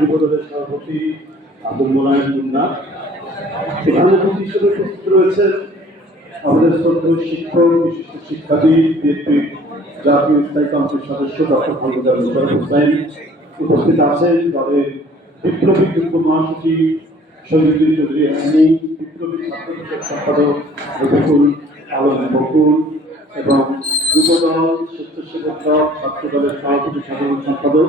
যুব দলের সভাপতি আব্দুল মোলায়েম মুন্না। এখানে হিসেবে উপস্থিত রয়েছেন আমাদের শ্রদ্ধেয় শিক্ষক, বিশিষ্ট শিক্ষাবিদ, বিএনপির জাতীয় স্থায়ী কাউন্সিল সদস্য ডক্টর খন্দকার মোশারফ হোসেন। উপস্থিত আছেন দলের বিপ্লবী যুগ্ম মহাসচিব শহীদুল চৌধুরী হানি বিপ্লবী ছাত্র সম্পাদক রফিকুল আলম বকুল এবং যুবদল, স্বেচ্ছাসেবক দল ছাত্র দলের সভাপতি সাধারণ সম্পাদক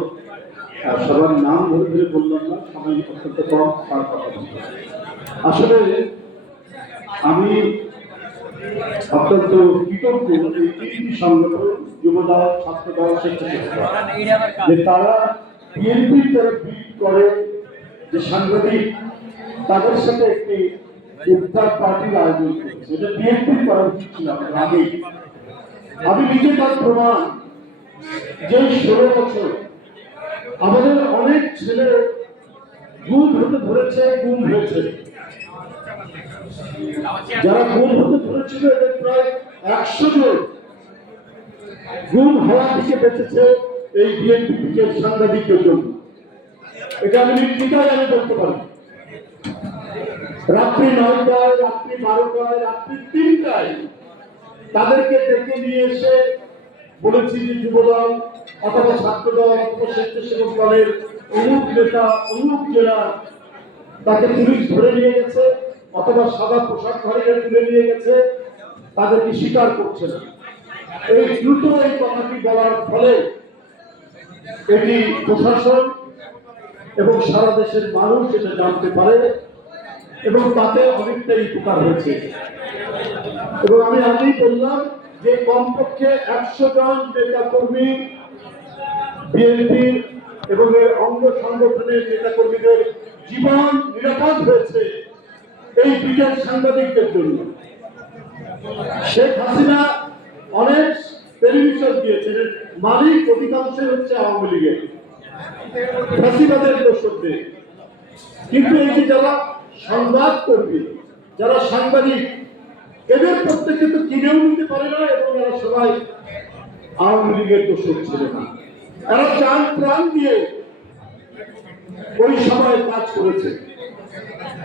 আর সবার নাম ধরে ধরে বললাম না সময় অত্যন্ত কম, তার কথা আসলে আমি অত্যন্ত কৃতজ্ঞ এই তিনটি সংগঠন যুবদল ছাত্রদল যে তারা বিএনপির যারা বিট করে যে সাংবাদিক, তাদের সাথে একটি ইফতার পার্টির আয়োজন করেছে। এটা বিএনপির করা উচিত ছিল আগেই। আমি নিজে তার প্রমাণ, যে ষোলো বছর আমাদের অনেক ছেলে গুম হতে ধরেছে গুম হয়েছে। যারা গুম হতে ধরেছিল, এদের প্রায় একশো জন গুম হওয়া থেকে বেঁচেছে এই বিএনপি থেকে সাংবাদিকদের জন্য। এটা আমি নির্দ্বিধায় আমি বলতে পারি। রাত্রি নয়টায়, রাত্রি বারোটায়, রাত্রি তিনটায় তাদেরকে ডেকে নিয়ে এসে বলেছি যে যুবদল অথবা ছাত্রদল অথবা স্বেচ্ছাসেবক দলের অমুক নেতা অমুক জেলা তাকে পুলিশ ধরে নিয়ে গেছে, অথবা সাদা পোশাকধারীরা তুলে নিয়ে গেছে, তাদেরকে স্বীকার করছে না। এই দ্রুত এই কথাটি বলার ফলে এটি প্রশাসন এবং সারা দেশের মানুষ এটা জানতে পারে এবং তাতে অনেকটাই উপকার হয়েছে। এবং আমি আগেই বললাম যে কমপক্ষে একশো জন নেতা কর্মী বিএনপির এবং এর অঙ্গ সংগঠনের নেতা কর্মীদের জীবন নিরাপদ হয়েছে এই ব্রিটেন সাংবাদিকদের জন্য। শেখ হাসিনা অনেক টেলিভিশন দিয়েছেন মালিক অধিকাংশের হচ্ছে আওয়ামী লীগের। ফাঁসিবাদের দোষকদের কিন্তু এই যে যারা সংবাদ করবে যারা সাংবাদিক এদের প্রত্যেকে তো কিনেও নিতে পারে না এবং এরা সবাই আওয়ামী লীগের দোষক ছিল না। এরা চান প্রাণ দিয়ে ওই সময় কাজ করেছে।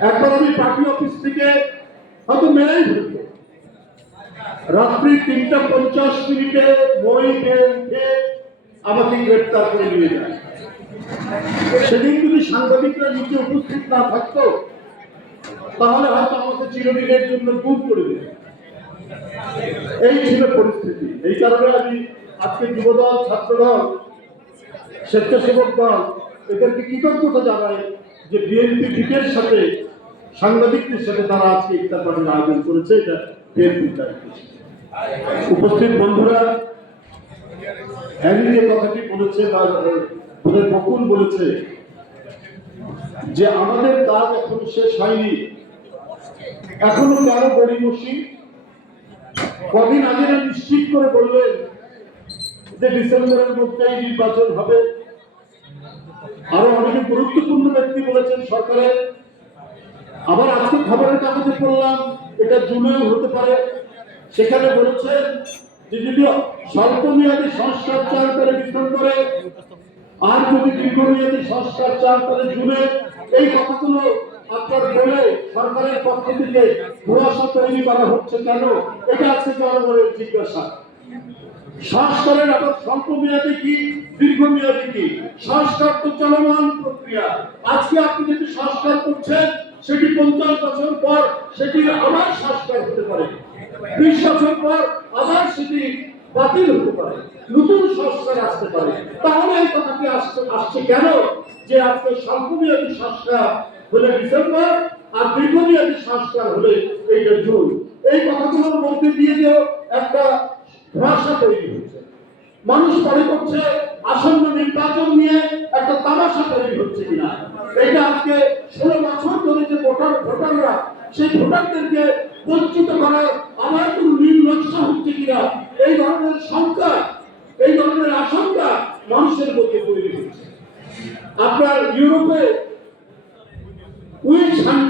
একবার আমি পার্টি অফিস থেকে হয়তো মেলাই ধরবো রাত্রি তিনটা পঞ্চাশ মিনিটে বই উঠে আমাকে গ্রেপ্তার করে নিয়ে যায়। সেদিন যদি সাংবাদিকরা নিচে উপস্থিত না থাকতো তাহলে হয়তো আমাকে চিরদিনের জন্য গুম করে দেবে এই ছিল পরিস্থিতি। এই কারণে আমি আজকে যুবদল, ছাত্রদল, স্বেচ্ছাসেবক দল, এদেরকে কৃতজ্ঞতা জানাই যে বিএনপি ডিটের সাথে, সাংবাদিকদের সাথে তারা আজকে ইফতার পার্টির আয়োজন করেছে। এটা বিএনপির দায়িত্ব। উপস্থিত বন্ধুরা, হ্যারি কথাটি বলেছে বা বকুল বলেছে যে, আমাদের কাজ এখন শেষ হয়নি। এখনও কারও গড়িমসি কদিন আগে নিশ্চিত করে বললেন যে ডিসেম্বরের মধ্যেই নির্বাচন হবে। আরও অনেকে গুরুত্বপূর্ণ ব্যক্তি বলেছেন সরকারের। আবার আজকে খবরের কাগজে পড়লাম, এটা জুনেও হতে পারে। সেখানে বলেছেন যে যদি স্বল্প মেয়াদী সংস্কার চান করে ডিসেম্বরে, আর যদি দীর্ঘমেয়াদী সংস্কার চান তাহলে জুনে, এই কথাগুলো সরকারের পক্ষ থেকে ভুয়াশা তৈরি করা হচ্ছে কেন? এটা আজকে জনগণের জিজ্ঞাসা। সংস্কারের আবার স্বল্প মেয়াদী কি, দীর্ঘমেয়াদী কি? সংস্কার তো চলমান প্রক্রিয়া। আজকে আপনি যদি সংস্কার করছেন, সেটি পঞ্চাশ বছর পর সেটি আবার সংস্কার হতে পারে। বিশ বছর পর আবার সেটি বাতিল হতে পারে। নতুন সংস্কার আসতে পারে। তাহলে এই কথাটি আসছে আসছে কেন? যে আজকে স্বল্পমেয়াদী সংস্কার হলে ডিসেম্বর আর দীর্ঘমেয়াদী সংস্কার হলে এইটা জুন। এই কথাগুলোর মধ্যে দিয়ে যে একটা ভাষা তৈরি হচ্ছে। মানুষ মনে করছে আসন্ন নির্বাচন নিয়ে একটা তামাশা তৈরি হচ্ছে কিনা। এটা আজকে ষোলো বছর ধরে যে ভোটার, ভোটাররা, সেই ভোটারদেরকে বঞ্চিত করার আমার কোন নীল নকশা হচ্ছে কিনা, এই ধরনের শঙ্কা, এই ধরনের আশঙ্কা মানুষের মধ্যে তৈরি হচ্ছে। আপনার ইউরোপে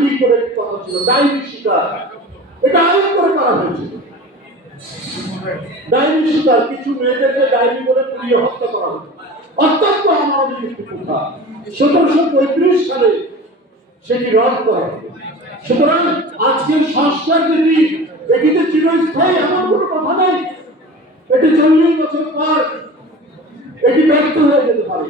উইচ করে কথা ছিল ডাইনি শিকার। এটা আইন করে করা হয়েছিল ডাইনি শিকার, কিছু মেয়েদেরকে ডাইনি বলে পুড়িয়ে হত্যা করা হতো অত্যন্ত আমার একটি কথা সতেরোশো পঁয়ত্রিশ সালে সেটি রদ করা সুতরাং আজকের সংস্কার যেটি, এটিতে চিরস্থায়ী এমন কোনো কথা নেই। এটি চল্লিশ বছর পর এটি ব্যর্থ হয়ে যেতে পারে।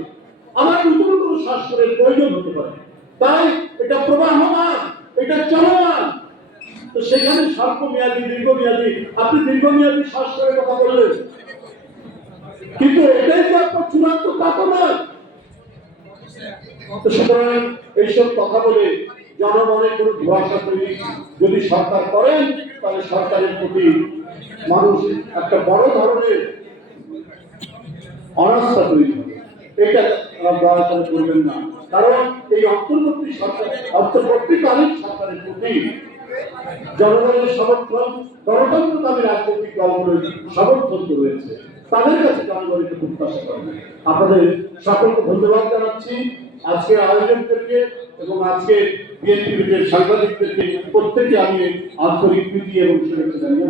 আমার নতুন কোনো সংস্কারের প্রয়োজন হতে পারে। তাই এটা প্রবাহমান, এটা চলমান। তো সেখানে স্বল্প মেয়াদী দীর্ঘমেয়াদী, আপনি দীর্ঘমেয়াদী সংস্কারের কথা বললেন। কিন্তু এটাই যে আপনার চূড়ান্ত তা তো নয় সুতরাং এইসব কথা বলে জনমনে কোনো ধোয়াশা তৈরি যদি সরকার করেন, তাহলে সরকারের প্রতি মানুষ একটা বড় ধরনের অনাস্থা তৈরি এটা আপনারা দয়া করে করবেন না। কারণ এই অন্তর্বর্তী সরকার, অন্তর্বর্তীকালীন সরকারের প্রতি জনগণের সমর্থন গণতন্ত্রকামী রাজনৈতিক দলগুলোর সমর্থন রয়েছে। তাদের কাছে জনগণকে প্রত্যাশা আপনাদের সকলকে ধন্যবাদ জানাচ্ছি। আজকের আয়োজকদেরকে এবং আজকে বিএনপির সাংবাদিকদেরকে প্রত্যেকে আমি আন্তরিক প্রীতি এবং শুভেচ্ছা জানিয়ে